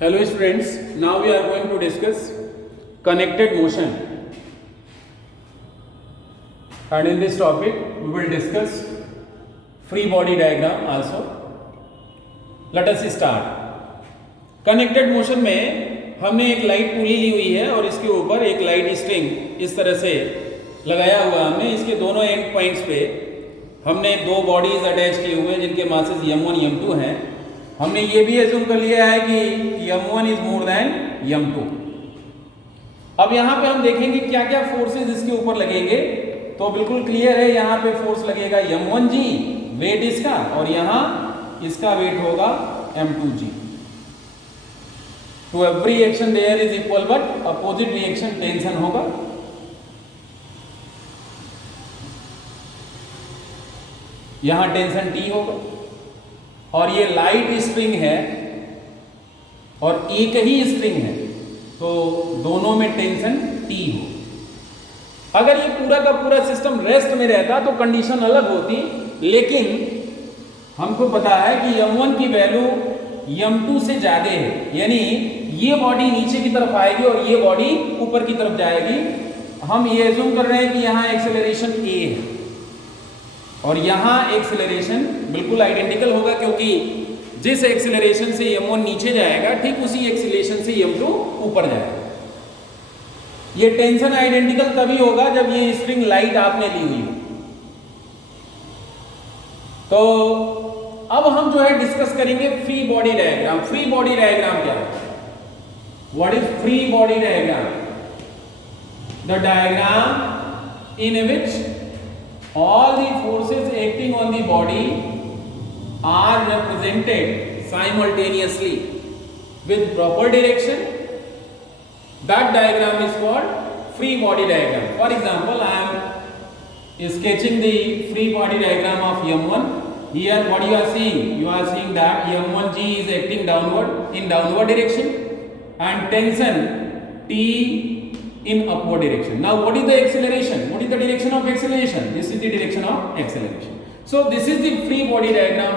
Hello students, now we are going to discuss connected motion, and in this topic we will discuss free body diagram also. Let us start. Connected motion में हमने एक light पुली ली हुई है और इसके ऊपर एक लाइट स्ट्रिंग इस तरह से लगाया हुआ हमने। इसके दोनों एंड पॉइंट्स पे हमने दो बॉडीज अटैच किए हुए हैं जिनके मासेस m1 m2 हैं। हमने ये भी एज्यूम कर लिया है कि m1 is more than m2। अब यहाँ पे हम देखेंगे क्या क्या फोर्सेस इसके ऊपर लगेंगे, तो बिल्कुल क्लियर है। यहाँ पे फोर्स लगेगा m1g वेट इसका, और यहाँ इसका वेट होगा m2g। To every reaction there is equal but opposite reaction tension होगा। यहाँ टेंशन T होगा, और ये लाइट स्ट्रिंग है और एक ही स्ट्रिंग है, तो दोनों में टेंशन T हो। अगर ये पूरा का पूरा सिस्टम रेस्ट में रहता तो कंडीशन अलग होती, लेकिन हमको पता है कि m1 की वैल्यू m2 से ज्यादा है, यानी ये बॉडी नीचे की तरफ आएगी और ये बॉडी ऊपर की तरफ जाएगी। हम ये एज्यूम कर रहे हैं कि यहाँ एक्सेलरेशन a है और यहाँ एक्सेलरेशन बिल्कुल आइडेंटिकल होगा, क्योंकि जिस एक्सेलरेशन से m1 नीचे जाएगा ठीक उसी एक्सेलरेशन से m2 ऊपर जाएगा। ये टेंशन आइडेंटिकल तभी होगा जब ये स्ट्रिंग लाइट आपने ली हुई हो। तो अब हम जो है डिस्कस करेंगे free body diagram. Free body diagram क्या है? What is free body diagram? The diagram in which all the forces acting on the body are represented simultaneously with proper direction. That diagram is called free body diagram. For example, I am sketching the free body diagram of m1. Here what you are seeing? You are seeing that m1g is acting downward in downward direction and tension T in upward direction. Now what is the acceleration? What is the direction of acceleration? This is the direction of acceleration. So this is the free body diagram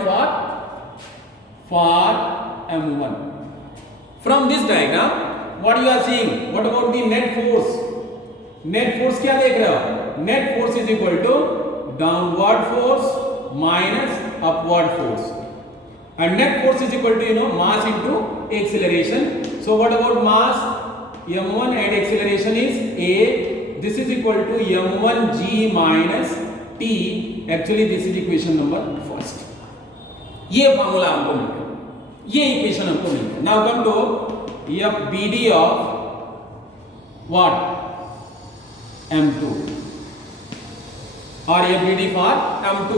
for m1. From this diagram what you are seeing? What about the net force? Net force क्या देख रहे हो? Net force is equal to downward force minus upward force, and net force is equal to mass into acceleration. So what about mass? m1 and acceleration is a. This is equal to m1g minus t. Actually this is equation number first. ये formula हमको मिल गया, ये equation हमको मिल गया। Now come to fbd of what? m2 और fbd for m2।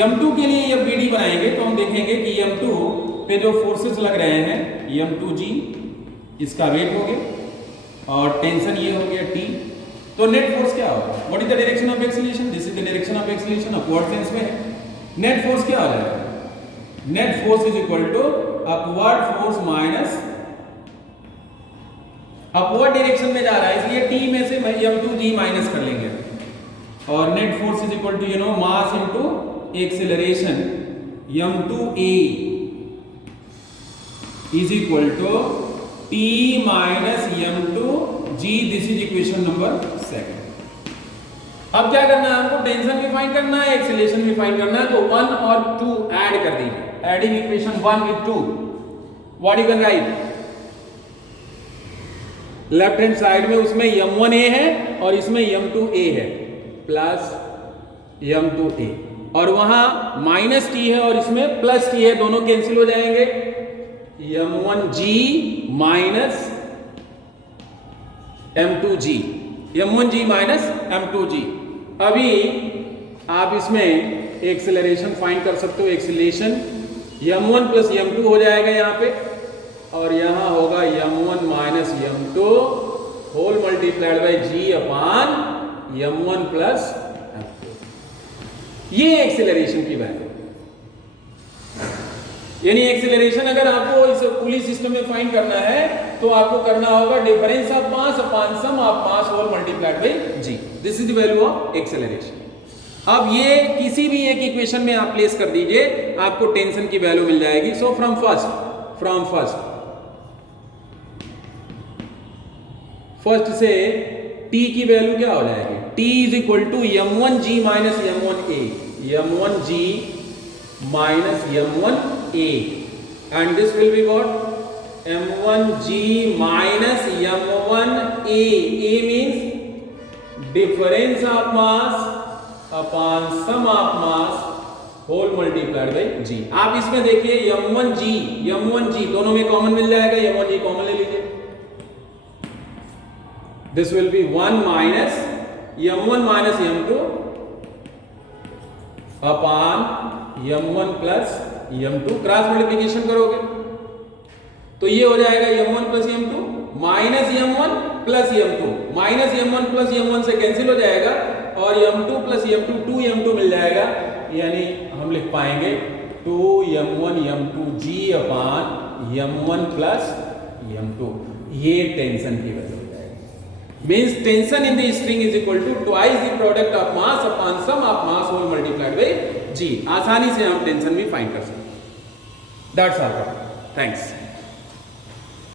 m2 के लिए fbd बनाएंगे तो हम देखेंगे कि m2 पे जो फोर्सेस लग रहे हैं m2g, इसका वेट हो गया और टेंशन ये हो गया T। तो नेट फोर्स क्या होगा? What is the direction of acceleration? This is the direction of acceleration, upward sense में है। नेट फोर्स क्या हो जाएगा? Net force is equal to upward force minus, upward direction में जा रहा है इसलिए T में से m2g माइनस कर लेंगे, और net force is equal to mass into acceleration m2a is equal to T minus m2g। This is equation number second. अब क्या करना है हमको? टेंशन भी फाइंड करना है, एक्सीलरेशन भी फाइंड करना है, तो 1 और 2 ऐड कर दीजिए। Adding equation 1 with 2, what you can write? Left hand side में उसमें m1a है और इसमें m2a है, प्लस m2a, और वहां माइनस t है और इसमें प्लस t है, दोनों कैंसिल हो जाएंगे। m1g minus m2g, m1g minus m2g। अभी आप इसमें एक्सेलरेशन फाइंड कर सकते हो। एक्सेलरेशन m1 प्लस m2 हो जाएगा यहाँ पे, और यहाँ होगा m1 minus m2 whole multiplied by g upon m1 plus m2। ये एक्सेलरेशन की वैल्यू, यानी एक्सेलरेशन अगर आपको इस पुली सिस्टम में फाइंड करना है तो आपको करना होगा difference of mass upon sum of mass whole multiplied by g। This is the value of acceleration. अब ये किसी भी एक इक्वेशन में आप प्लेस कर दीजिए, आपको टेंशन की वैल्यू मिल जाएगी। So from first from first से t की वैल्यू क्या हो जाएगी, t is equal to m1g minus m1a, m1g minus m1a, and this will be what, m1g minus m1a, a means difference of mass upon sum of mass whole multiplied by g। आप इसमें देखिए m1g दोनों में common मिल जाएगा, m1g common ले लीजिए, this will B 1 minus m1 minus m2 upon m1 plus m2, cross multiplication करोगे तो ये हो जाएगा m1 plus m2 minus m1 plus m2, minus m1 plus m1 से कैंसिल हो जाएगा और m2 प्लस m2 2m2 मिल जाएगा, यानी हम लिख पाएंगे 2m1 m2g upon m1 plus m2। ये टेंशन की वजह हो जाएगी, means tension in the string is equal to twice the product of mass upon sum of mass whole multiplied by g। आसानी से हम टेंशन भी फाइंड कर सकते हैं। That's all, thanks.